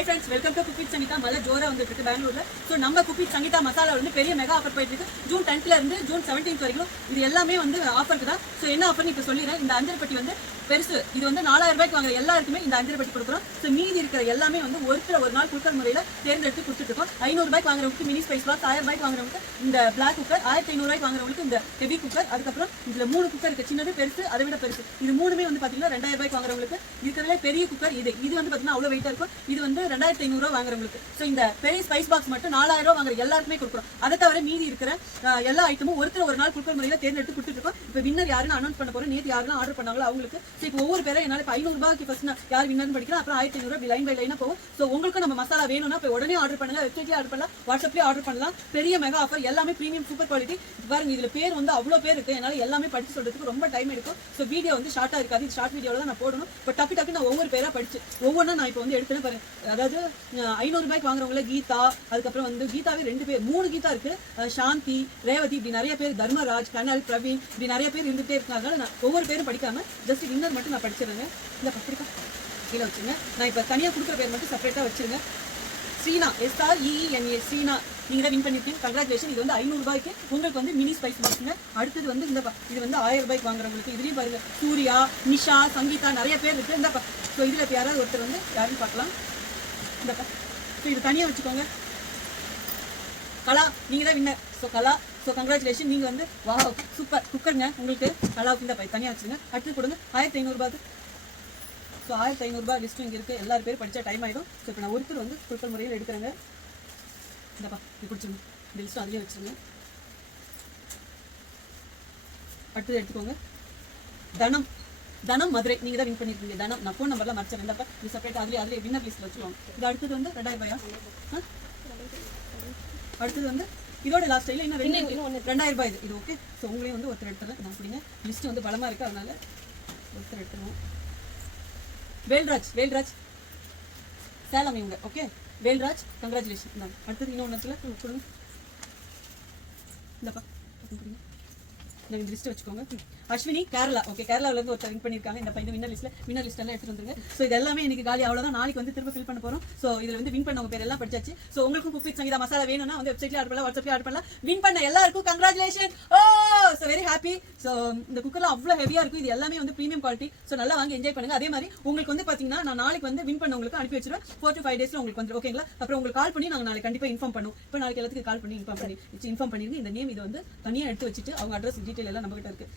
Hi friends, welcome to cook with Sangeetha. மழை ஜோரா வந்துட்டு இருக்கு பெங்களூர்ல. ஸோ நம்ம குக் வித் சங்கீதா மசாலா வந்து பெரிய மெகா ஆஃபர் போயிட்டு இருக்கு. ஜூன் 10th இருந்து ஜூன் 17th வரைக்கும் இது எல்லாமே வந்து ஆஃபருக்கு தான். ஸோ என்ன ஆஃபர்னு இப்போ சொல்லிடுறேன். இந்த அஞ்சரை பெட்டி வந்து பெருசு, இது வந்து 4000 ரூபாய்க்கு வாங்குற எல்லாருக்குமே இந்த அஞ்சரை பெட்டி கொடுக்குறோம். ஸோ மீதி இருக்கிற எல்லாமே வந்து ஒரு நாள் குக்கர் முறையில் தேர்ந்தெடுத்து கொடுத்துட்டு இருக்கோம். 500 ரூபாய்க்கு வாங்குறவங்களுக்கு மினி ஸ்பைஸ் பாக்ஸ், 1000 ரூபாய்க்கு வாங்குறவங்களுக்கு இந்த பிளாக் குக்கர், 1500 ரூபாய்க்கு வாங்குறவங்களுக்கு இந்த ஹெவி குக்கர், அதுக்கப்புறம் இதுல 3 குக்கர் இருக்கு, சின்னது பெருசு அதை விட பெருசு. இது மூணுமே வந்து பாத்தீங்கன்னா 2000 ரூபாய்க்கு வாங்குறவங்களுக்கு இருக்கிறதுல பெரிய குக்கர் இது வந்து பாத்தீங்கன்னா அவ்வளவு வெயிட்டா இருக்கும். இது வந்து 2500 ரூபாய் வாங்குறவங்களுக்கு. ஸோ இந்த பெரிய ஸ்பைஸ் பாக்ஸ் மட்டும் 4000 ரூபாய் வாங்குற எல்லாருக்குமே கொடுக்குறோம். அதை தவிர மீதி இருக்கிற எல்லா ஐட்டமும் ஒரு நாள் குக்கர் முறையில தேர்ந்தெடுத்து கொடுத்துட்டு இருக்கோம். இப்போ வின்னர் யாருன்னு அனௌன்ஸ் பண்ண போறோம். நேற்று யாரெல்லாம் ஆர்டர் பண்ணாங்களோ அவங்களுக்கு. ஸோ இப்போ ஒவ்வொரு பேரும் என்னால 500 ரூபாய்க்கு ஃபர்ஸ்ட் யார் வின்னர்னு படிக்கிறோம், அப்புறம் 1500 ரூபாய் லைன் பை லைனா போகும். ஸோ உங்களுக்கு நம்ம மசாலா வேணும்னா இப்போ உடனே ஆர்டர் பண்ணுங்க. வெப்சைட்லயே ஆர்டர் பண்ணலாம், வாட்ஸ்அப்லயே ஆர்டர் பண்ணலாம். பெரிய மெகா ஆஃபர், எல்லாமே பிரீமியம் சூப்பர் குவாலிட்டி. பாருங்க, இதுல பேர் வந்து அவ்வளவு பேர் இருக்கு. என்னால எல்லாமே படிச்சு சொல்றதுக்கு ரொம்ப டைம் எடுக்கும். ஸோ வீடியோ வந்து ஷார்ட்டா இருக்காது. இது ஷார்ட் வீடியோல தான் நான் போடணும். இப்போ டக்கு நான் ஒவ்வொரு பேரா படிச்சு ஒவ்வொன்றா நான் இப்போ வந்து எடுத்துன்னு பாருங்க. அதாவது 500 ரூபாய்க்கு வாங்குறவங்கள கீதா, அதுக்கப்புறம் வந்து கீதாவே 3 கீதா இருக்கு, சாந்தி, ரேவதி, இப்படி நிறைய பேர், தர்மராஜ், கனல், பிரவீன், இப்படி நிறைய பேர் இருந்துட்டே இருக்காங்க. நான் ஒவ்வொரு பேரும் படிக்காம ஜஸ்ட் வின்னர் மட்டும் நான் படிச்சிருங்க. இந்த பத்திரிக்கை கீழே வச்சுருங்க. நான் இப்போ தனியாக கொடுக்குற பேர் மட்டும் செப்பரேட்டாக வச்சிருங்க. ஸ்ரீனா, SREENA, ஸ்ரீனா, நீங்க தான் வின் பண்ணிருக்கீங்க. கங்க்ராச்சுலேஷன். இது வந்து 500 ரூபாய்க்கு உங்களுக்கு வந்து மினி ஸ்பைஸ் பாக்ஸுங்க. அடுத்தது வந்து இது வந்து 1000 ரூபாய்க்கு வாங்குறவங்களுக்கு. இதுலேயும் பாருங்க, சூர்யா, நிஷா, சங்கீதா, நிறைய பேர் இருக்கு. இந்த ஸோ இதில் யாராவது ஒருத்தர் வந்து யாருன்னு பார்க்கலாம். இந்த ஸோ இது தனியாக வச்சுக்கோங்க. கலா, நீங்கள் தான் வின்னர். ஸோ கலா, ஸோ கங்க்ராச்சுலேஷன். நீங்கள் வந்து வா சூப்பர் குக்கருங்க உங்களுக்கு. கலாவுக்கு இந்த தனியாக வச்சுருங்க. அடுத்து கொடுங்க 1500 ரூபாய்க்கு. ஸோ 1500 ரூபாய் லிஸ்ட்டும் இங்கே இருக்குது. எல்லாரும் பேர் படித்தா டைம் ஆகிடும். ஸோ இப்போ நான் ஒருத்தர் வந்து குழுக்கள் முறையில் எடுக்கிறேங்க. இந்தப்பா இது பிடிச்சிருங்க. இந்த லிஸ்ட்டும் அதிலே வச்சுருங்க. அடுத்தது எடுத்துக்கோங்க. தனம் மதுரை, நீங்கள் தான் வின் பண்ணியிருக்கீங்க. தனம், நான் ஃபோன் நம்பர்லாம் மறைச்சேன். இந்தப்பா இது செப்பரேட் அதிலே வின்னர் லிஸ்ட்டில் வச்சுருவோம். இது அடுத்தது வந்து 2000 ரூபாயா? அடுத்தது வந்து இதோட லாஸ்ட் டைல இன்னும் 2000 ரூபாய் இது ஓகே. ஸோ உங்களையும் வந்து ஒருத்தர் எடுத்துறேன். நான் பிடிங்க, லிஸ்ட் வந்து பலமாக இருக்குது, அதனால ஒருத்தர் எடுத்துருவோம். வேல்ராஜ் சேலம் இவங்க. Okay, Velraj congratulation. இந்தாங்க. அடுத்தது இன்னொன்று கொடுங்க. இந்தப்பா இந்த லிஸ்ட் வச்சுக்கோங்க. அஸ்வினி, கேரளா. ஓகே, கேரளாவில் இருந்து ஒருத்தர் வின் பண்ணியிருக்காங்க. இந்த வின்னர் லிஸ்ட் எல்லாம் எடுத்துட்டு வந்துருங்க. ஸோ இது எல்லாமே இன்னைக்கு காலி, அவ்வளோதான். நாளைக்கு வந்து திரும்ப ஃபில் பண்ண போகிறோம். ஸோ இதில் வந்து வின் பண்ணவங்க பேர் எல்லாம் படிச்சாச்சு. ஸோ உங்களுக்கும் குக் வித் சங்கீதா மசாலா வேணும்னா வந்து வெப்சைட்ல ஆர்டர் பண்ணலாம், வாட்ஸ்அப்ல ஆர்டர் பண்ணலாம். வின் பண்ண எல்லாருக்கும் congratulation. So very happy. So இந்த குக்கர்லாம் அவ்வளோ ஹெவியாக இருக்கும். இது எல்லாமே வந்து ப்ரீமியம் குவாலிட்டி. ஸோ நல்லா வாங்கி என்ஜாய் பண்ணுங்க. அதே மாதிரி உங்களுக்கு வந்து பார்த்தீங்கன்னா நான் நாளைக்கு வந்து வின் பண்ணவங்களுக்கு அனுப்பி வச்சிருவேன். 4 to 5 டேஸ்ல உங்களுக்கு வந்து ஓகேங்களா. அப்புறம் உங்களுக்கு கால் பண்ணி நாங்கள் நாளைக்கு கண்டிப்பாக இன்ஃபார்ம் பண்ணுவோம். இப்போ நாளைக்கு எல்லாத்துக்கும் கால் பண்ணி இன்ஃபார்ம் பண்ணிருங்க. இந்த நேம் இது வந்து தனியாக எடுத்து வச்சுட்டு அவங்க அட்ரஸ் டீட்டெயில் எல்லாம் நம்ம கிட்ட இருக்கு.